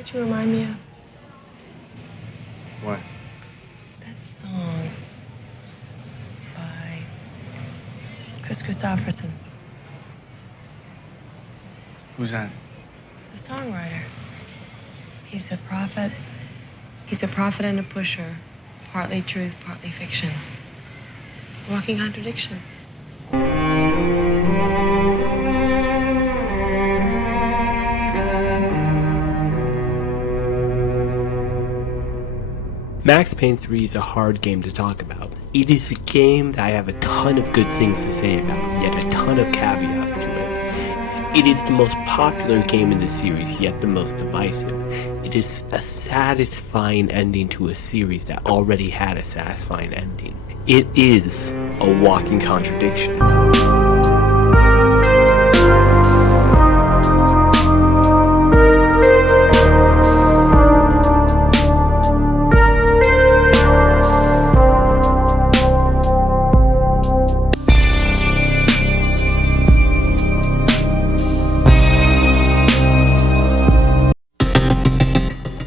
what you remind me of? What? That song by Chris Christopherson. Who's that? The songwriter. He's a prophet. He's a prophet and a pusher. Partly truth, partly fiction. Walking contradiction. Max Payne 3 is a hard game to talk about. It is a game that I have a ton of good things to say about, yet a ton of caveats to it. It is the most popular game in the series, yet the most divisive. It is a satisfying ending to a series that already had a satisfying ending. It is a walking contradiction.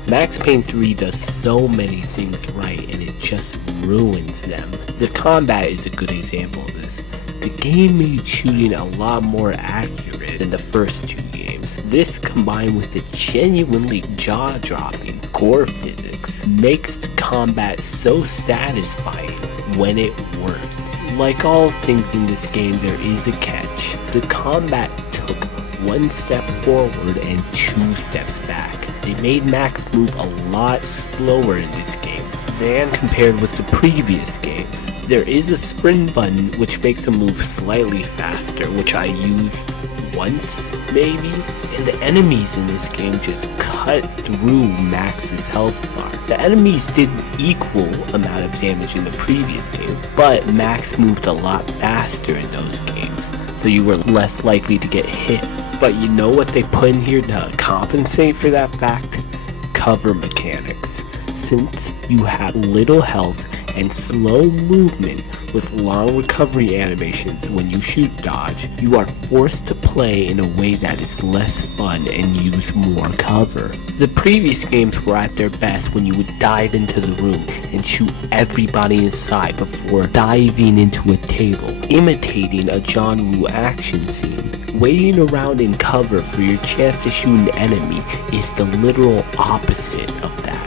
Max Payne 3 does so many things right and it just ruins them. The combat is a good example of this. The game made shooting a lot more accurate than the first two games. This combined with the genuinely jaw-dropping gore physics makes the combat so satisfying when it works. Like all things in this game, there is a catch. The combat took one step forward and 2 steps back. They made Max move a lot slower in this game than compared with the previous games. There is a sprint button which makes him move slightly faster, which I used once maybe, and the enemies in this game just cut through Max's health bar. The enemies did equal amount of damage in the previous game, but Max moved a lot faster in those games, so you were less likely to get hit. But you know what they put in here to compensate for that fact? Cover mechanics. Since you have little health and slow movement with long recovery animations when you shoot dodge, you are forced to play in a way that is less fun and use more cover. The previous games were at their best when you would dive into the room and shoot everybody inside before diving into a table, imitating a John Woo action scene. Waiting around in cover for your chance to shoot an enemy is the literal opposite of that.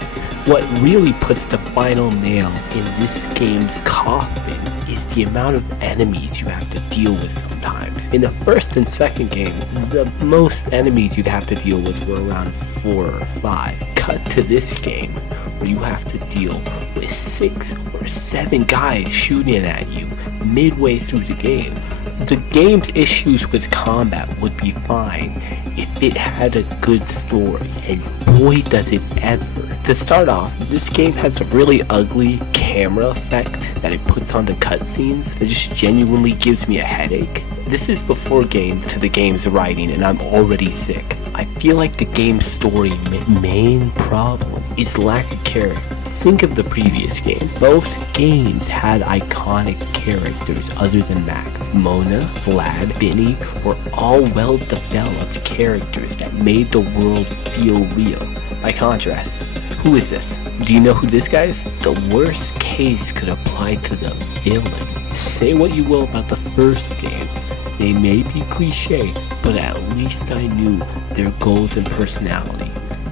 What really puts the final nail in this game's coffin is the amount of enemies you have to deal with sometimes. In the first and second game, the most enemies you'd have to deal with were around 4 or 5. Cut to this game, where you have to deal with 6 or 7 guys shooting at you midway through the game. The game's issues with combat would be fine if it had a good story, and boy does it ever. To start off, this game has a really ugly camera effect that it puts onto cutscenes that just genuinely gives me a headache. This is before the game's writing, and I'm already sick. I feel like the game's story main problem is lack of character. Think of the previous game. Both games had iconic characters other than Max. Mona, Vlad, Vinny were all well-developed characters that made the world feel real. By contrast, who is this? Do you know who this guy is? The worst case could apply to the villain. Say what you will about the first games. They may be cliche, but at least I knew their goals and personality.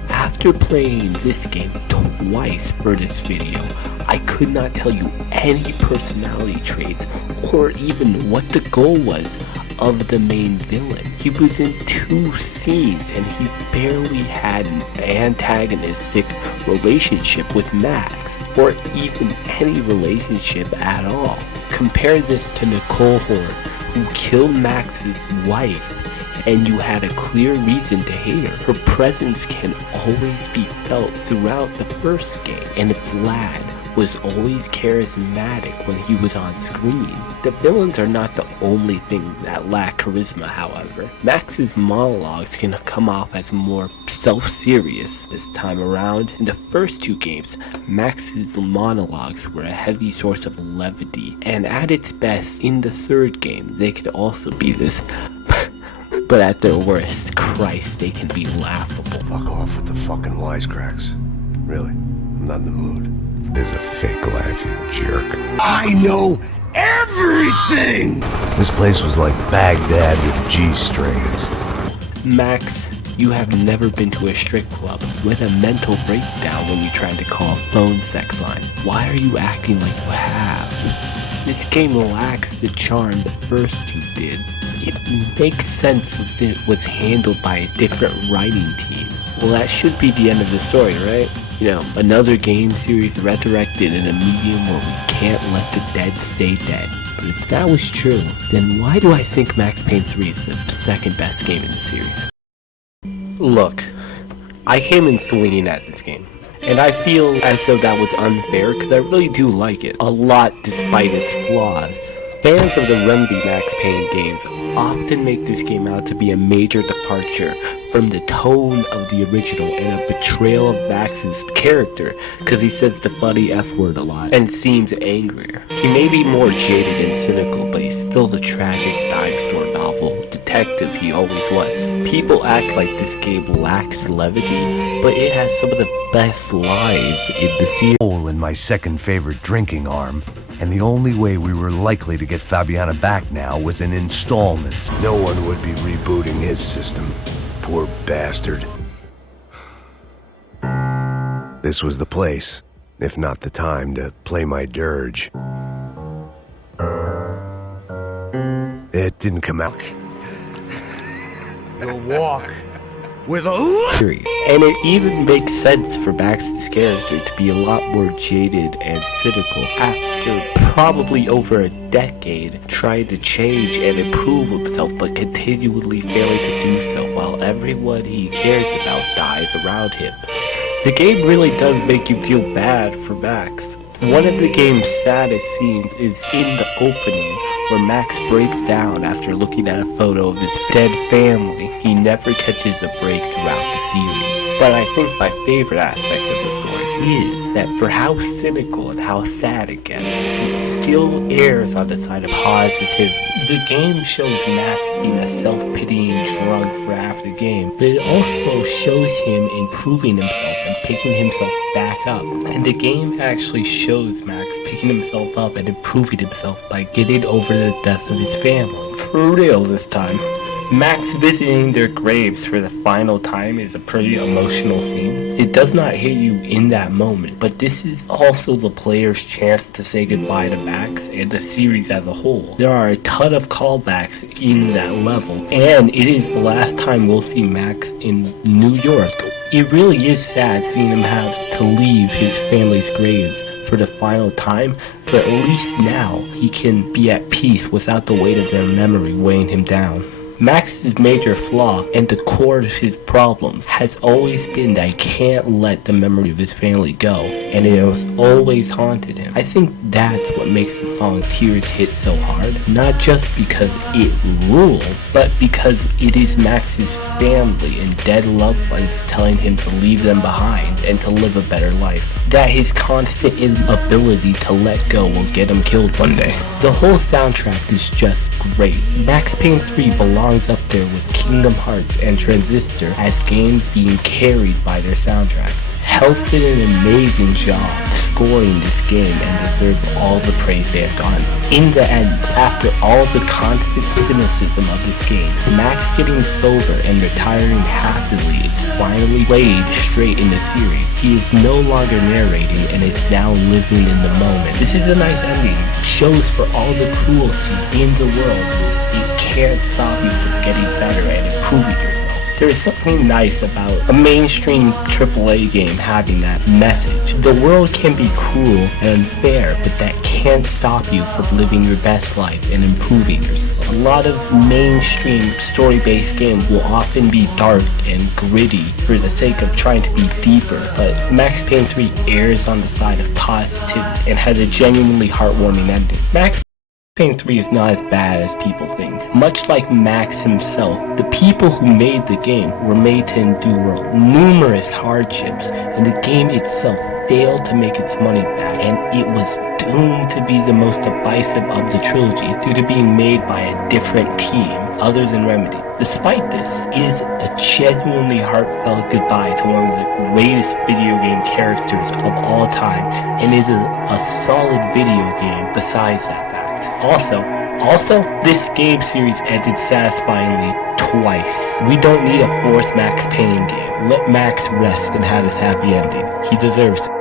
After playing this game twice for this video, I could not tell you any personality traits or even what the goal was of the main villain. He was in 2 scenes and he barely had an antagonistic relationship with Max, or even any relationship at all. Compare this to Nicole Horn, who killed Max's wife, and you had a clear reason to hate her. Her presence can always be felt throughout the first game, and Vlad was always charismatic when he was on screen. The villains are not the only thing that lack charisma, however. Max's monologues can come off as more self-serious this time around. In the first 2 games, Max's monologues were a heavy source of levity, and at its best, in the third game, they could also be this but at their worst, Christ, they can be laughable. Fuck off with the fucking wisecracks. Really, I'm not in the mood. There's a fake laugh, you jerk. I know everything! This place was like Baghdad with G-strings. Max, you have never been to a strip club with a mental breakdown when you tried to call a phone sex line. Why are you acting like you have? This game lacks the charm the first two did. It makes sense if it was handled by a different writing team. Well, that should be the end of the story, right? You know, another game series resurrected in a medium where we can't let the dead stay dead. But if that was true, then why do I think Max Payne 3 is the second best game in the series? Look, I came in swinging at this game, and I feel as though that was unfair because I really do like it, a lot despite its flaws. Fans of the Remedy Max Payne games often make this game out to be a major departure from the tone of the original and a betrayal of Max's character because he says the funny F word a lot and seems angrier. He may be more jaded and cynical, but he's still the tragic dime store novel detective he always was. People act like this game lacks levity, but it has some of the best lines in the series. Hole in my second favorite drinking arm, and the only way we were likely to get Fabiana back now was in installments. No one would be rebooting his system. Poor bastard. This was the place, if not the time, to play my dirge. It didn't come out. You'll walk with a series. And it even makes sense for Max's character to be a lot more jaded and cynical after probably over a decade trying to change and improve himself but continually failing to do so while everyone he cares about dies around him. The game really does make you feel bad for Max. One of the game's saddest scenes is in the opening, where Max breaks down after looking at a photo of his dead family. He never catches a break throughout the series. But I think my favorite aspect of the story is that for how cynical and how sad it gets, it still errs on the side of positivity. The game shows Max being a self-pitying drunk for half the game, but it also shows him improving himself and picking himself back up. And the game actually shows Max picking himself up and improving himself by getting over the death of his family. For real this time. Max visiting their graves for the final time is a pretty emotional scene. It does not hit you in that moment, but this is also the player's chance to say goodbye to Max and the series as a whole. There are a ton of callbacks in that level, and it is the last time we'll see Max in New York. It really is sad seeing him have to leave his family's graves for the final time, but at least now he can be at peace without the weight of their memory weighing him down. Max's major flaw and the core of his problems has always been that he can't let the memory of his family go, and it has always haunted him. I think that's what makes the song Tears hit so hard, not just because it rules, but because it is Max's family and dead loved ones telling him to leave them behind and to live a better life. That his constant inability to let go will get him killed one day. The whole soundtrack is just great. Max Payne 3 belongs up there with Kingdom Hearts and Transistor as games being carried by their soundtrack. Health did an amazing job scoring this game and deserves all the praise they have gotten. In the end, after all the constant cynicism of this game, Max getting sober and retiring happily is finally laid straight in the series. He is no longer narrating and is now living in the moment. This is a nice ending. It shows for all the cruelty in the world, it can't stop you from getting better and improving yourself. There is something nice about a mainstream AAA game having that message. The world can be cruel and unfair, but that can't stop you from living your best life and improving yourself. A lot of mainstream story-based games will often be dark and gritty for the sake of trying to be deeper, but Max Payne 3 errs on the side of positivity and has a genuinely heartwarming ending. Max Payne 3 is not as bad as people think. Much like Max himself, the people who made the game were made to endure numerous hardships, and the game itself failed to make its money back, and it was doomed to be the most divisive of the trilogy due to being made by a different team other than Remedy. Despite this, it is a genuinely heartfelt goodbye to one of the greatest video game characters of all time, and it is a solid video game besides that fact. Also, this game series ended satisfyingly twice. We don't need a fourth Max Payne game. Let Max rest and have his happy ending. He deserves it.